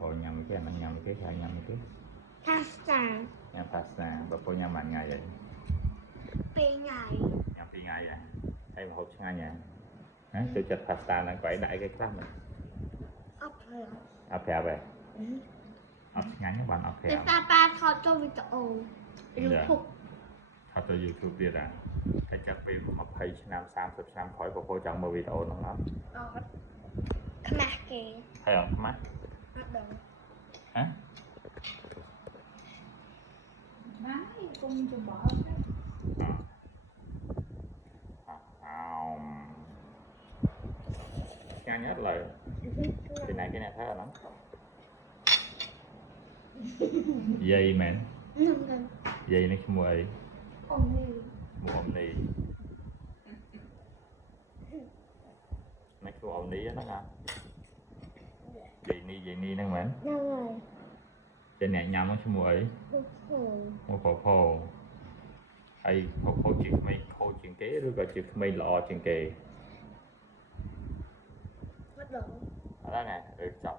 phô nhầm cái mình nhầm cái hay nhầm cái pasta nhầm pasta bà phô nhầm mạnh ngày vậy 2 ngày nhầm 2 ngày vậy hay mà hộp ngay nha tôi chặt pasta nó quậy đại cái khác mình ốp heo về ốp ngắn các bạn ốp heo pastaทอดcho video YouTube ថតទៅ YouTube ទៀតអាតែចាប់ពី20ឆ្នាំ30ឆ្នាំក្រោយបងប្អូនចង់មើលវីដេអូហ្នឹងអត់ខ្មាស់គេហើយអត់ខ្មាស់អត់ដឹងហ៎បានគុំច្បល់ឆ្ងាញ់អត់ឡើយពីណាគេអ្នកថាអត់ហ្នឹងយាយមែនយាយនេះឈ្មោះអីអ៊ំនីឈ្មោះអ៊ំនីមិនឈ្មោះអ៊ំនីហ្នឹងណាយាយនេះហ្នឹងមែនហ្នឹងហើយតែអ្នកញ៉ាំហ្នឹងឈ្មោះអីឈ្មោះផោហើយផោជាក្មេងខូចជាងគេឬក៏ជាក្មេងល្អជាងគេអត់ដឹងអត់ដឹងណាចប់